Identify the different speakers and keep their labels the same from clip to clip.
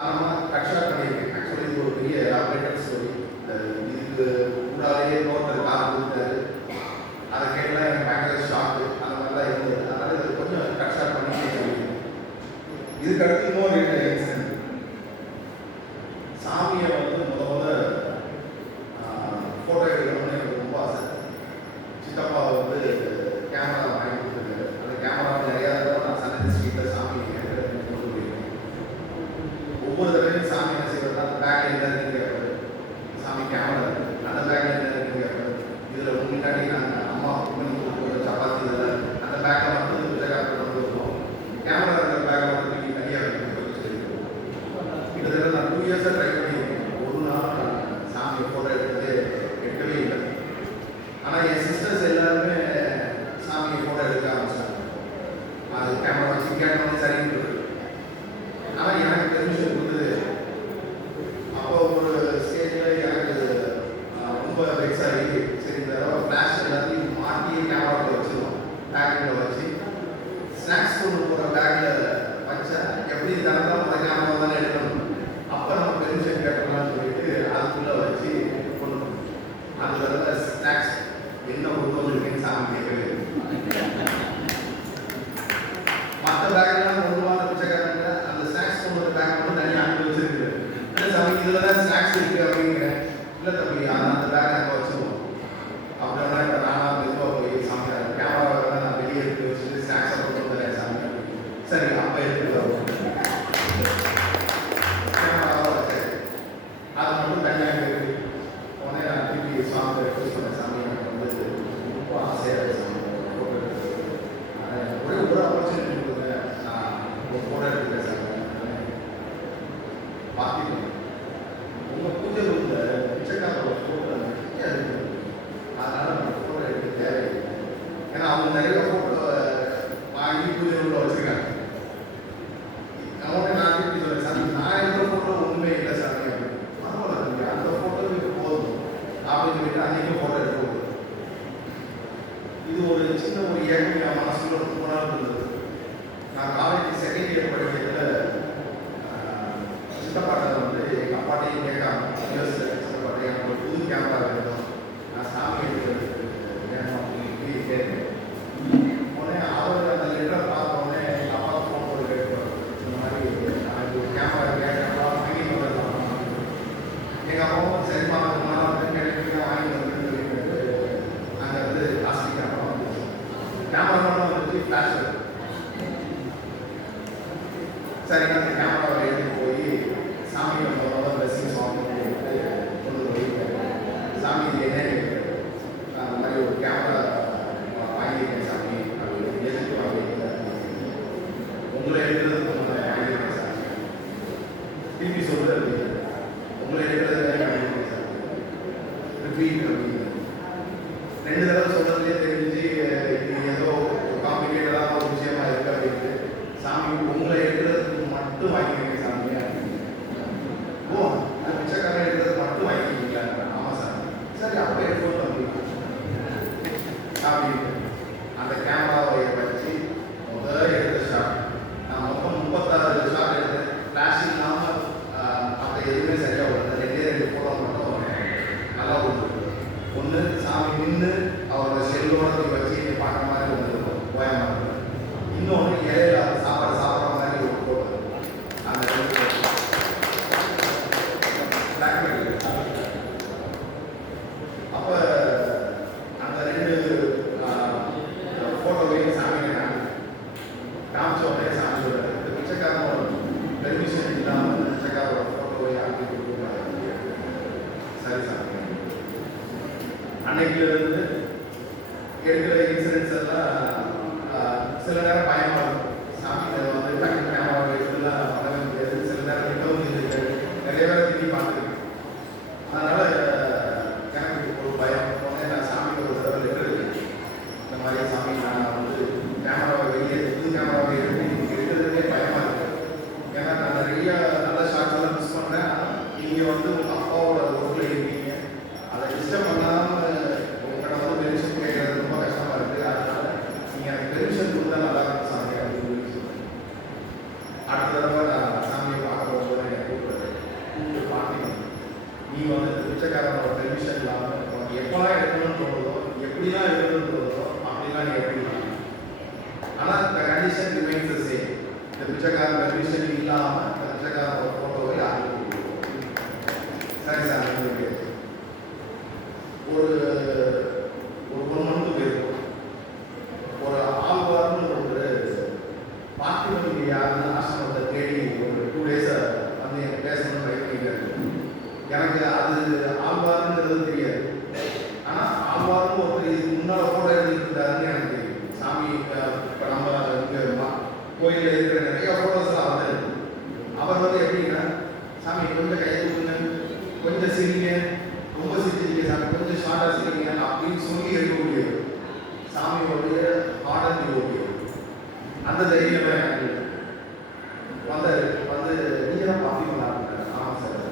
Speaker 1: இதுக்கடுத்து கார் அந்த மாதிரிலாம் கொஞ்சம் இதுக்கு அடுத்து இன்னொரு Maria கேமரா வந்து ஒரு ஒரு ஒன் மந்த்துக்கு இருக்கும் ஒரு ஆள் ஒரு பார்க்கணும் யாருன்னு ஆசிரமத்தை தேடி ஒரு டூ டேஸாக வந்து எனக்கு பேசணும்னு ட்ரை எனக்கு அது ஆழ்வாருங்கிறது தெரியாது. ஆனால் ஆழ்வாரும் இதுக்கு முன்னால் கூட எழுதியிருந்தாருன்னு எனக்கு சாமி இப்போ நம்ம கோயிலில் இருக்கிற நிறைய ஃபோட்டோஸ்லாம் வந்து அவர் வந்து எப்படின்னா சாமி கொஞ்சம் கையை கொஞ்சம் சிரிங்க. நீங்கள் கொஞ்சம் ஷார்ட்டாக செய்யுங்க அப்படின்னு சொல்லி எழுதக்கூடிய சாமியோடைய பாடம் எழுதக்கூடிய அந்த தைரியம் எனக்கு வந்தார் வந்து நீங்கள் தான் பார்த்தீங்களா ஆமாம் சார்.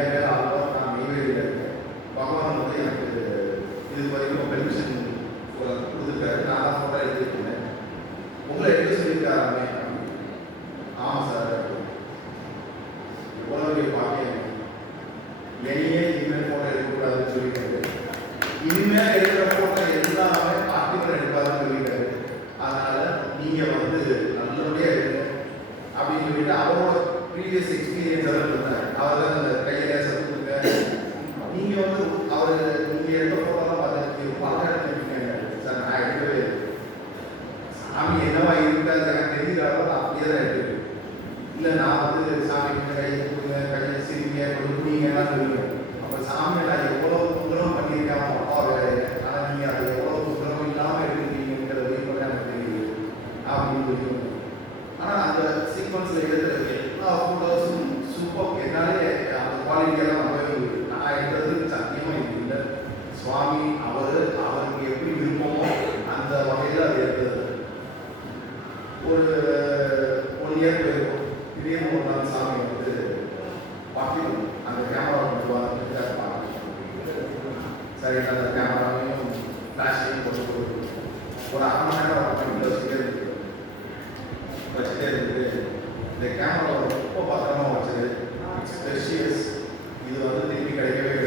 Speaker 1: என் பேர் ஆல்வா நான் நெய்வேலியில் இருக்கேன். பகவான் வந்து எனக்கு இது வரைக்கும் பெர்மிஷன் கொடுத்துருக்காரு. நான் தான் ஃபோட்டோ எழுதியிருக்கேன். உங்களை எழுத சொல்லியிருக்காருமே. வந்து அவர் ஒரு அரை மணி நேரம் வச்சுக்கிட்டே இருக்குது வச்சுட்டே இருக்குது இந்த கேமரா ரொம்ப பத்திரமா வச்சுது இது வந்து திருப்பி கிடைக்கவே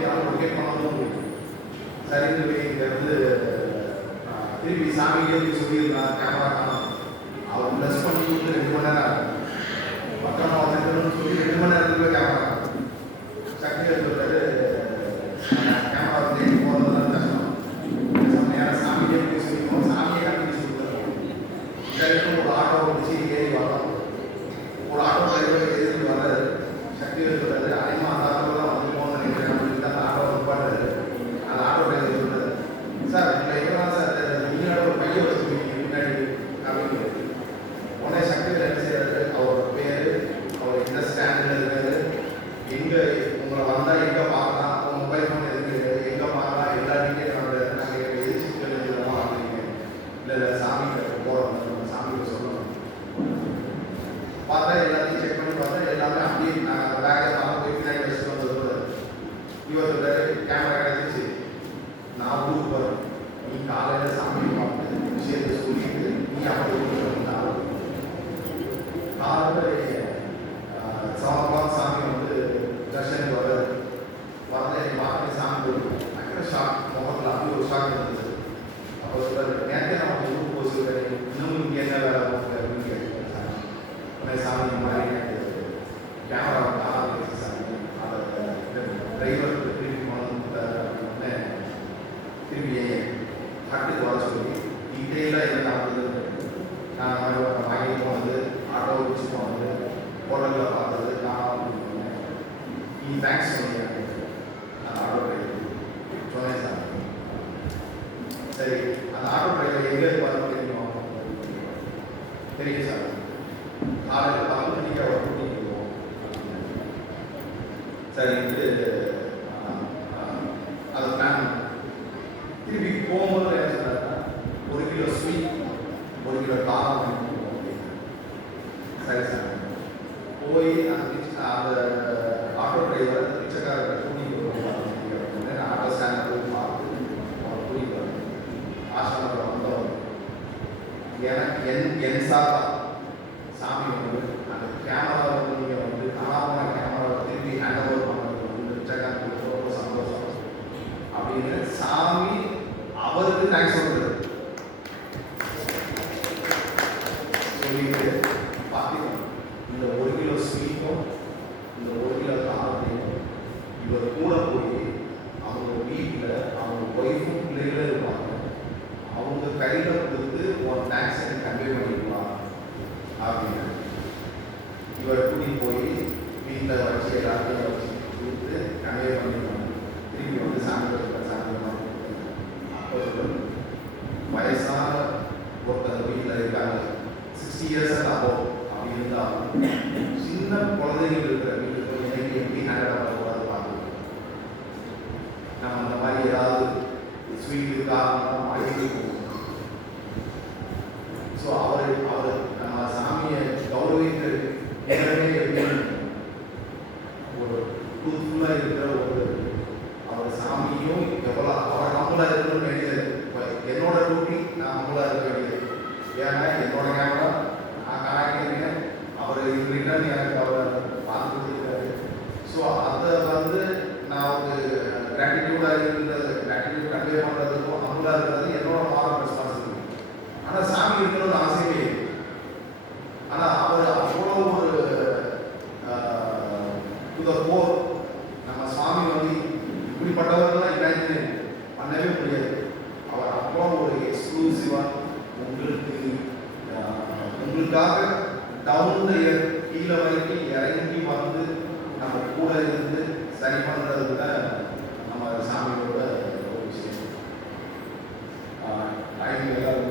Speaker 1: நான் லொக்கேட் பண்ணணும் சரிந்து போய் இங்கே வந்து திருப்பி சாமி எழுதி சொல்லியிருந்தான் கேமரா காணும் அவர் ப்ளஸ் பண்ணி கொடுத்து ரெண்டு மணி நேரம் ஆகும். பத்திரமா சொல்லி ரெண்டு மணி நேரத்துக்குள்ள கேமரா சக்தி திரும்பி போகும்போது என்ன சொன்னாருன்னா ஒரு கிலோ ஸ்வீட் ஒரு கிலோ காரம் சரி சார். போய் அந்த ஆட்டோ டிரைவர் பிச்சைக்காரரை கூட்டிகிட்டு போவாங்க ஆட்டோ ஸ்டாண்ட் போய் பார்த்து அவரை கூட்டிகிட்டு வரேன். ஆசிரமத்தில் வந்தவங்க எனக்கு என் என் சார்பா சாமி வந்து அந்த கேமரா வந்து நீங்கள் வந்து காணாம கேமராவை திருப்பி ஹேண்ட் ஓவர் பண்ணுறது வந்து பிச்சைக்காரங்களுக்கு ரொம்ப சந்தோஷம் அப்படின்னு சாமி அவருக்கு தேங்க்ஸ் சொல்றது சொல்லிட்டு பார்த்தீங்கன்னா இந்த ஒரு கிலோ ஸ்வீட்டும் இந்த ஒரு கிலோ காரத்தையும் இவர் கூட போய் அவங்க வீட்டில் அவங்க ஒய்ஃபும் பிள்ளைகளும் இருப்பாங்க அவங்க கையில் கொடுத்து உன் டேக்ஸை கன்வே பண்ணிக்கலாம் அப்படின்னு இவர் கூட்டி போய் வீட்டில் வச்சு எல்லாத்தையும் வச்சு கொடுத்து கன்வே பண்ணிக்கலாம் திரும்பி வந்து சாயந்தரத்தில் சாயந்தரமாக அப்போ வயசான ஒருத்தர் வீட்டில் இருக்காங்க சிக்ஸ்டி இயர்ஸ் ஆகும் அப்படி இருந்தாலும் சின்ன குழந்தைகள் இருக்கிற வீட்டுக்கு எனக்கு எப்படி ஹேண்டில் பண்ணக்கூடாது பார்க்கணும் நம்ம அந்த மாதிரி ஏதாவது ஸ்வீட் இருக்காங்க வாங்கி ஸோ அவர் அவர் நம்ம சாமியை கௌரவித்து நேரமே எப்படி ஒரு ட்ரூத்ஃபுல்லாக இருக்கிற ஒரு அவர் சாமியும் எவ்வளோ அவர் நம்மளாக இருக்கணும்னு வேண்டியது இப்ப என்னோட டியூட்டி நான் நம்மளாக இருக்க வேண்டியது ஏன்னா என்னோட கேமரா நான் கணக்கிறேன் அவர் ரிட்டர்ன் எனக்கு அவர் பார்த்து கொடுத்துருக்காரு ஸோ அதை வந்து நான் ஒரு கிராட்டிடியூடாக இருந்தது கிராட்டிடியூட் கன்வே பண்ணுறதுக்கும் நம்மளாக இருக்கிறது என்னோட மாரல் ரெஸ்பான்சிபிலிட்டி ஆனால் சாமி இருக்கணும்னு அவசியமே இல்லை ஆனால் அவர் அவ்வளோ ஒரு டு போர் நம்ம சுவாமி வந்து இப்படிப்பட்டவர்கள்லாம் இமேஜின் பண்ணவே முடியாது அவர் அவ்வளோ ஒரு எக்ஸ்க்ளூசிவாக உங்களுக்கு ஆஹ், உங்களுக்காக டவுன் கீழே வரைக்கும் இறங்கி வந்து நம்ம கூட இருந்து சரி பண்ணுறது தான் நம்ம சாமியோட ஒரு விஷயம். டைம் எல்லாம்